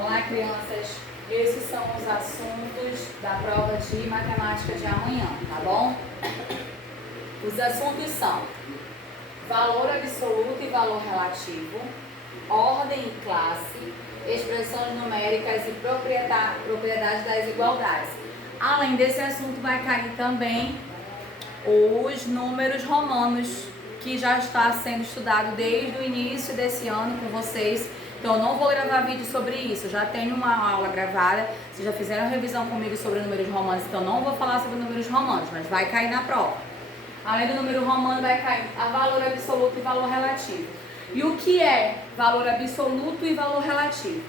Olá, crianças. Esses são os assuntos da prova de matemática de amanhã, tá bom? Os assuntos são valor absoluto e valor relativo, ordem e classe, expressões numéricas e propriedade das igualdades. Além desse assunto, vai cair também os números romanos, que já está sendo estudado desde o início desse ano com vocês. Então eu não vou gravar vídeo sobre isso, já tenho uma aula gravada, vocês já fizeram revisão comigo sobre números romanos, então não vou falar sobre números romanos, mas vai cair na prova. Além do número romano, vai cair a valor absoluto e valor relativo. E o que é valor absoluto e valor relativo?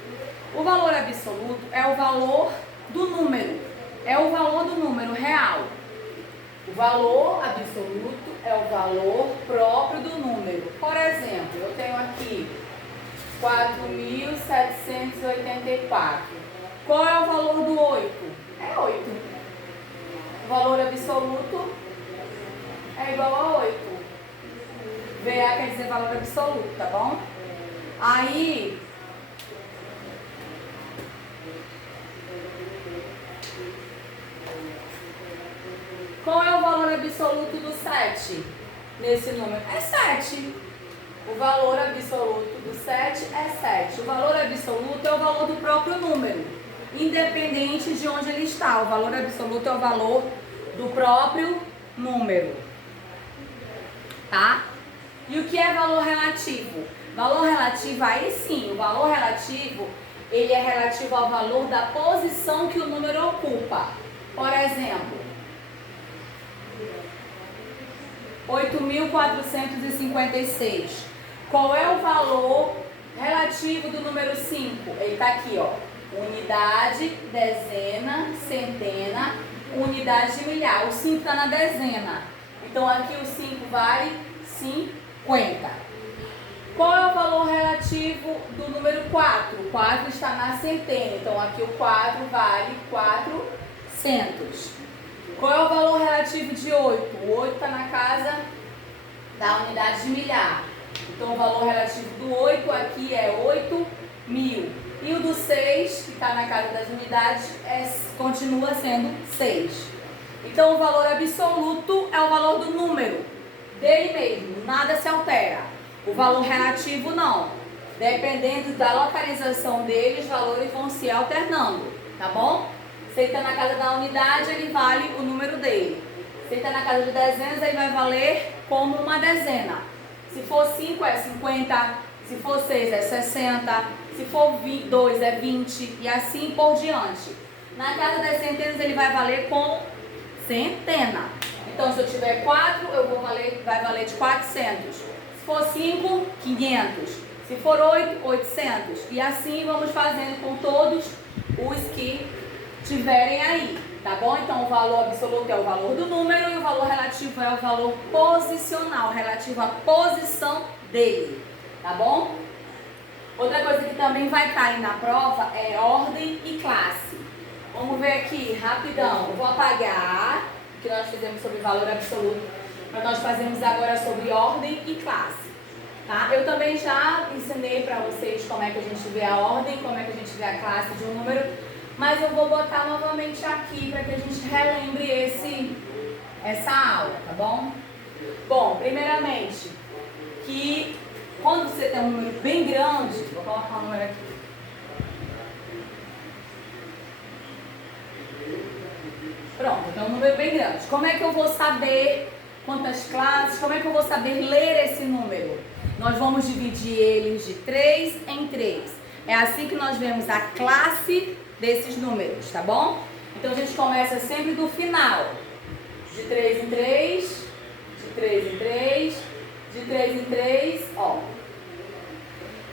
O valor absoluto é o valor do número, é o valor do número real. O valor absoluto é o valor próprio do número. Por exemplo, eu tenho aqui 4.784. Qual é o valor do 8? É 8. O valor absoluto é igual a 8. VA quer dizer valor absoluto, tá bom? Aí, qual é o valor absoluto do 7 nesse número? É 7. O valor absoluto do 7 é 7. O valor absoluto é o valor do próprio número, independente de onde ele está. O valor absoluto é o valor do próprio número, tá? E o que é valor relativo? Valor relativo, aí sim, o valor relativo, ele é relativo ao valor da posição que o número ocupa. Por exemplo, 8.456. Qual é o valor relativo do número 5? Ele está aqui, ó. Unidade, dezena, centena, unidade de milhar. O 5 está na dezena. Então aqui o 5 vale 50. Qual é o valor relativo do número 4? O 4 está na centena. Então aqui o 4 vale 400. Qual é o valor relativo de 8? O 8 está na casa da unidade de milhar. Então o valor relativo do 8 aqui é 8.000. E o do 6, que está na casa das unidades, continua sendo 6. Então o valor absoluto é o valor do número, dele mesmo, nada se altera. O valor relativo não. Dependendo da localização dele, os valores vão se alternando, tá bom? Se ele está na casa da unidade, ele vale o número dele. Se ele está na casa de dezenas, ele vai valer como uma dezena. Se for 5 é 50, se for 6 é 60, se for 2 é 20 e assim por diante. Na casa das centenas ele vai valer como centena. Então se eu tiver 4, vai valer de 400. Se for 5, 500. Se for 8, 800. E assim vamos fazendo com todos os que tiverem aí. Tá bom? Então o valor absoluto é o valor do número e o valor relativo é o valor posicional, relativo à posição dele. Tá bom? Outra coisa que também vai cair na prova é ordem e classe. Vamos ver aqui, rapidão. Eu vou apagar o que nós fizemos sobre valor absoluto, mas nós fazemos agora sobre ordem e classe. Tá? Eu também já ensinei para vocês como é que a gente vê a ordem, como é que a gente vê a classe de um número. Mas eu vou botar novamente aqui para que a gente relembre essa aula, tá bom? Bom, primeiramente, que quando você tem um número bem grande, vou colocar o número aqui. Pronto, então um número bem grande. Como é que eu vou saber quantas classes, como é que eu vou saber ler esse número? Nós vamos dividir eles de 3 em 3. É assim que nós vemos a classe desses números, tá bom? Então a gente começa sempre do final, de 3 em 3, de 3 em 3, de 3 em 3, ó.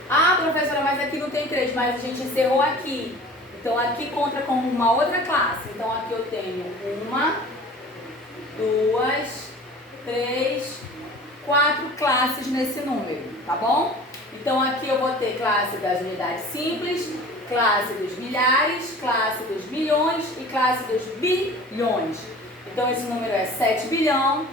Ah, professora, mas aqui não tem 3, mas a gente encerrou aqui. Então aqui conta como uma outra classe. Então aqui eu tenho 1, 2, 3, 4 classes nesse número, tá bom? Então aqui eu vou ter classe das unidades simples, classe dos milhares, classe dos milhões e classe dos bilhões. Então esse número é 7 bilhão,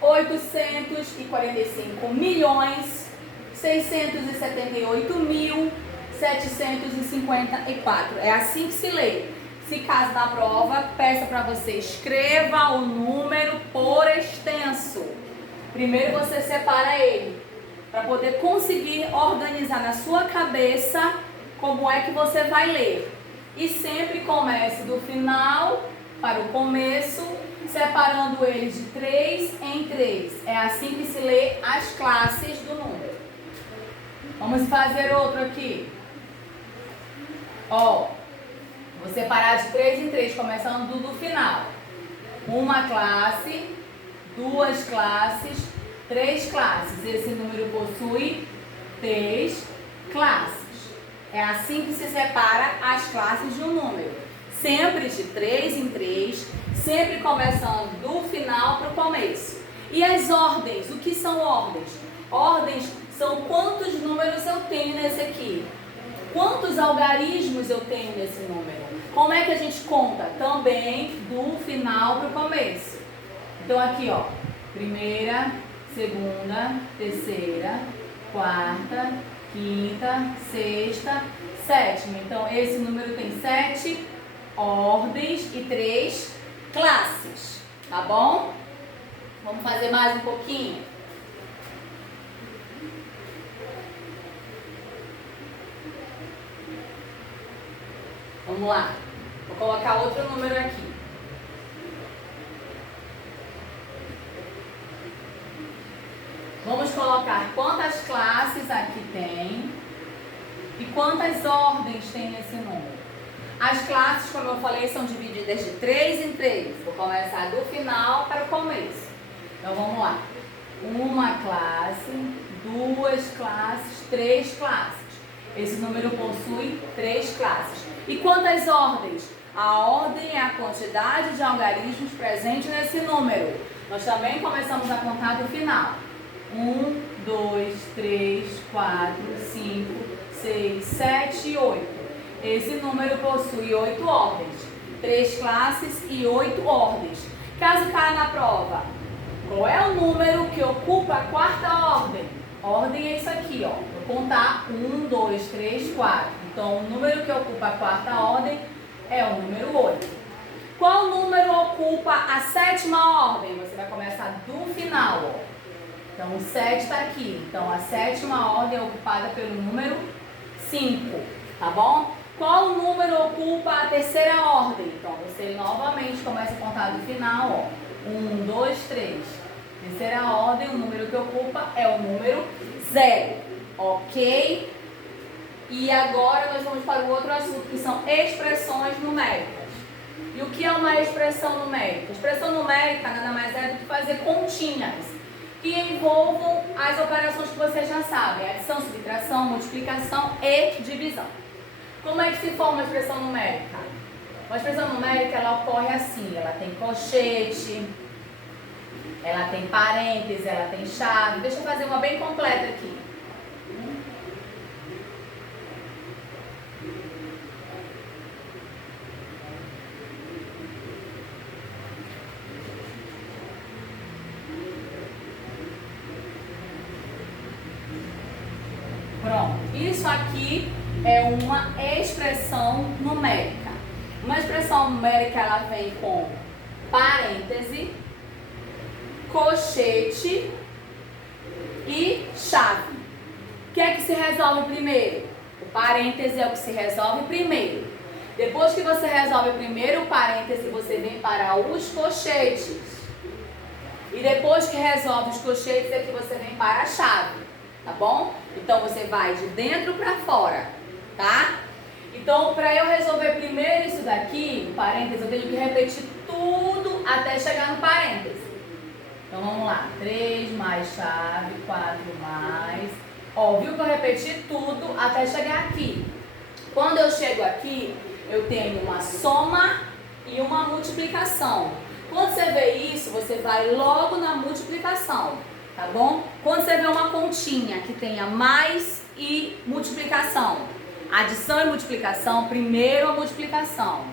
845 milhões, 678 mil, 754. É assim que se lê. Se caso na prova, peça para você escreva o número por extenso. Primeiro você separa ele, para poder conseguir organizar na sua cabeça como é que você vai ler. E sempre comece do final para o começo, separando ele de 3 em 3. É assim que se lê as classes do número. Vamos fazer outro aqui. Ó, vou separar de 3 em 3, começando do final. Uma classe, 2 classes, 3 classes. Esse número possui 3 classes. É assim que se separa as classes de um número. Sempre de 3 em 3, sempre começando do final para o começo. E as ordens, o que são ordens? Ordens são quantos números eu tenho nesse aqui. Quantos algarismos eu tenho nesse número? Como é que a gente conta? Também do final para o começo. Então aqui, ó, primeira, segunda, terceira, quarta, quinta, sexta, sétima. Então esse número tem 7 ordens e 3 classes, tá bom? Vamos fazer mais um pouquinho? Vamos lá. Vou colocar outro número aqui. Vamos colocar quantas classes aqui tem e quantas ordens tem nesse número. As classes, como eu falei, são divididas de 3 em 3. Vou começar do final para o começo. Então vamos lá. Uma classe, 2 classes, 3 classes. Esse número possui 3 classes. E quantas ordens? A ordem é a quantidade de algarismos presente nesse número. Nós também começamos a contar do final. 1, 2, 3, 4, 5, 6, 7 e 8. Esse número possui 8 ordens. 3 classes e 8 ordens. Caso caia na prova, qual é o número que ocupa a 4ª ordem? Ordem é isso aqui, ó. Vou contar 1, 2, 3, 4. Então, o número que ocupa a 4ª ordem é o número 8. Qual número ocupa a 7ª ordem? Você vai começar do final, ó. Então, o 7 está aqui. Então, a 7ª ordem é ocupada pelo número 5, tá bom? Qual número ocupa a 3ª ordem? Então, você novamente começa a contar do final, ó. 1, 2, 3. 3ª ordem, o número que ocupa é o número 0, ok? E agora nós vamos para o outro assunto, que são expressões numéricas. E o que é uma expressão numérica? Expressão numérica nada mais é do que fazer continhas que envolvam as operações que vocês já sabem: adição, subtração, multiplicação e divisão. Como é que se forma a expressão numérica? Uma expressão numérica, ela ocorre assim: ela tem colchete, ela tem parêntese, ela tem chave. Deixa eu fazer uma bem completa aqui. Pronto, isso aqui é uma expressão numérica. Uma expressão numérica, ela vem com parêntese, colchete e chave. O que é que se resolve primeiro? O parêntese é o que se resolve primeiro. Depois que você resolve primeiro o parêntese, você vem para os colchetes. E depois que resolve os colchetes, é que você vem para a chave. Tá bom? Então, você vai de dentro para fora, tá? Então, para eu resolver primeiro isso daqui, o parêntese, eu tenho que repetir tudo até chegar no parêntese. Então, vamos lá. 3 mais chave, 4 mais... Ó, viu que eu repeti tudo até chegar aqui. Quando eu chego aqui, eu tenho uma soma e uma multiplicação. Quando você vê isso, você vai logo na multiplicação. Tá bom? Quando você vê uma continha que tenha mais e multiplicação, adição e multiplicação, primeiro a multiplicação.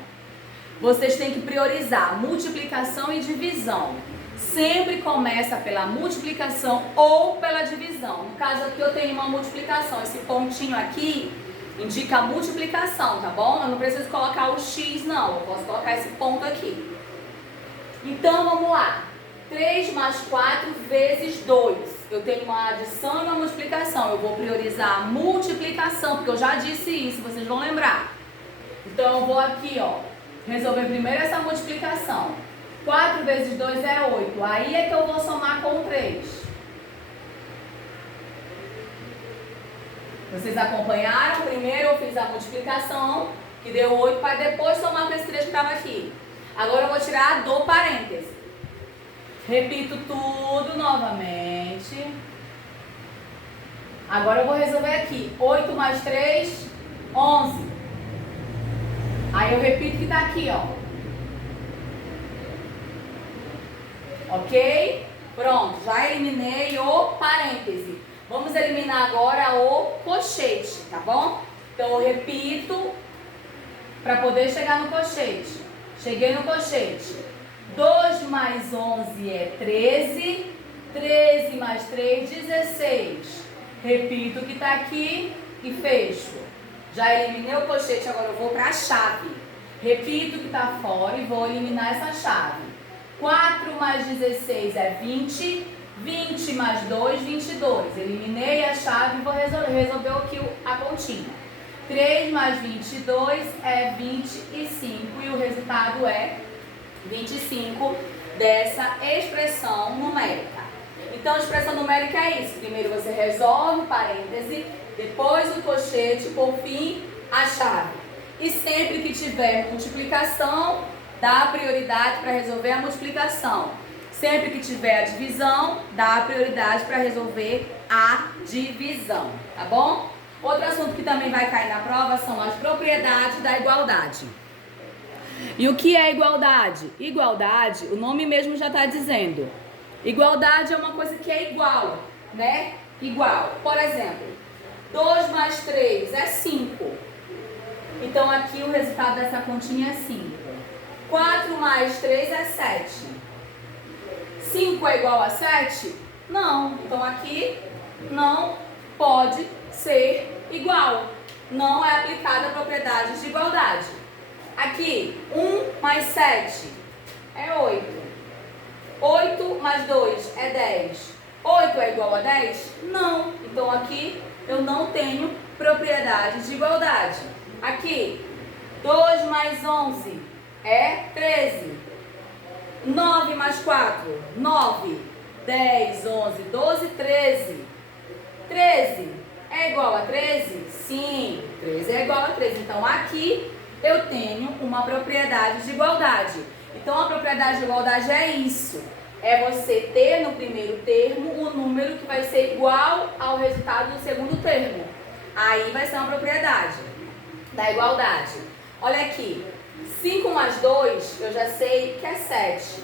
Vocês têm que priorizar multiplicação e divisão. Sempre começa pela multiplicação ou pela divisão. No caso aqui eu tenho uma multiplicação, esse pontinho aqui, indica a multiplicação, tá bom? Eu não preciso colocar o x, não. Eu posso colocar esse ponto aqui. Então, vamos lá. 3 mais 4 vezes 2. Eu tenho uma adição e uma multiplicação. Eu vou priorizar a multiplicação, porque eu já disse isso, vocês vão lembrar. Então, eu vou aqui, ó, resolver primeiro essa multiplicação. 4 vezes 2 é 8. Aí é que eu vou somar com 3. Vocês acompanharam? Primeiro eu fiz a multiplicação, que deu 8, para depois somar com esse 3 que estava aqui. Agora eu vou tirar do parêntese. Repito tudo novamente. Agora eu vou resolver aqui. 8 mais 3, 11. Aí eu repito que está aqui, ó. Ok? Pronto, já eliminei o parêntese. Vamos eliminar agora o colchete, tá bom? Então eu repito para poder chegar no colchete. Cheguei no colchete. 2 mais 11 é 13. 13 mais 3, 16. Repito o que está aqui e fecho. Já eliminei o colchete, agora eu vou para a chave. Repito o que está fora e vou eliminar essa chave. 4 mais 16 é 20. 20 mais 2, 22. Eliminei a chave e vou resolver aqui a continha. 3 mais 22 é 25 e o resultado é 25 dessa expressão numérica. Então, a expressão numérica é isso. Primeiro você resolve o parêntese, depois o colchete, por fim, a chave. E sempre que tiver multiplicação, dá prioridade para resolver a multiplicação. Sempre que tiver a divisão, dá prioridade para resolver a divisão, tá bom? Outro assunto que também vai cair na prova são as propriedades da igualdade. E o que é igualdade? Igualdade, o nome mesmo já está dizendo. Igualdade é uma coisa que é igual, né? Igual. Por exemplo, 2 mais 3 é 5. Então aqui o resultado dessa continha é 5. 4 mais 3 é 7. 5 é igual a 7? Não. Então aqui não pode ser igual. Não é aplicada a propriedade de igualdade. Aqui, 1 mais 7 é 8. 8 mais 2 é 10. 8 é igual a 10? Não. Então aqui eu não tenho propriedade de igualdade. Aqui, 2 mais 11 é 13. 9 mais 4, 9, 10, 11, 12, 13. 13 é igual a 13? Sim, 13 é igual a 13. Então, aqui eu tenho uma propriedade de igualdade. Então, a propriedade de igualdade é isso. É você ter no primeiro termo o número que vai ser igual ao resultado do segundo termo. Aí vai ser uma propriedade da igualdade. Olha aqui. 5 mais 2, eu já sei que é 7.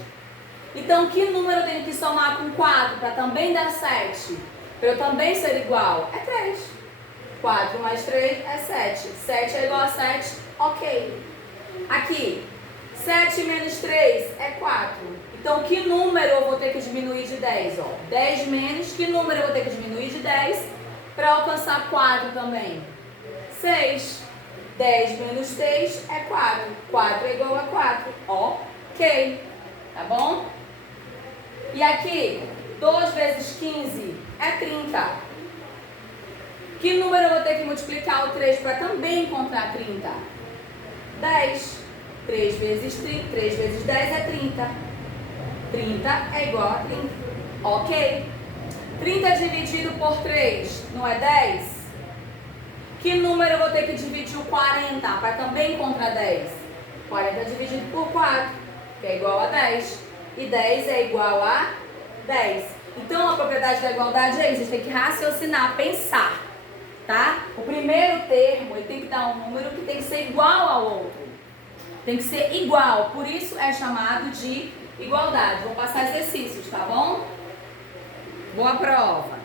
Então, que número eu tenho que somar com 4 para também dar 7? Para eu também ser igual? É 3. 4 mais 3 é 7. 7 é igual a 7? Ok. Aqui, 7 menos 3 é 4. Então, que número eu vou ter que diminuir de 10? Ó? 10 menos, que número eu vou ter que diminuir de 10 para alcançar 4 também? 6. 10 menos 3 é 4. 4 é igual a 4. Ok. Tá bom? E aqui, 2 vezes 15 é 30. Que número eu vou ter que multiplicar o 3 para também encontrar 30? 10. 3 vezes 10 é 30. 30 é igual a 30. Ok. 30 dividido por 3 não é 10? Que número eu vou ter que dividir o 40 para também encontrar 10? 40 dividido por 4, que é igual a 10. E 10 é igual a 10. Então, a propriedade da igualdade é isso. Vocês têm que raciocinar, pensar, tá? O primeiro termo, ele tem que dar um número que tem que ser igual ao outro. Tem que ser igual. Por isso, é chamado de igualdade. Vou passar exercícios, tá bom? Boa prova.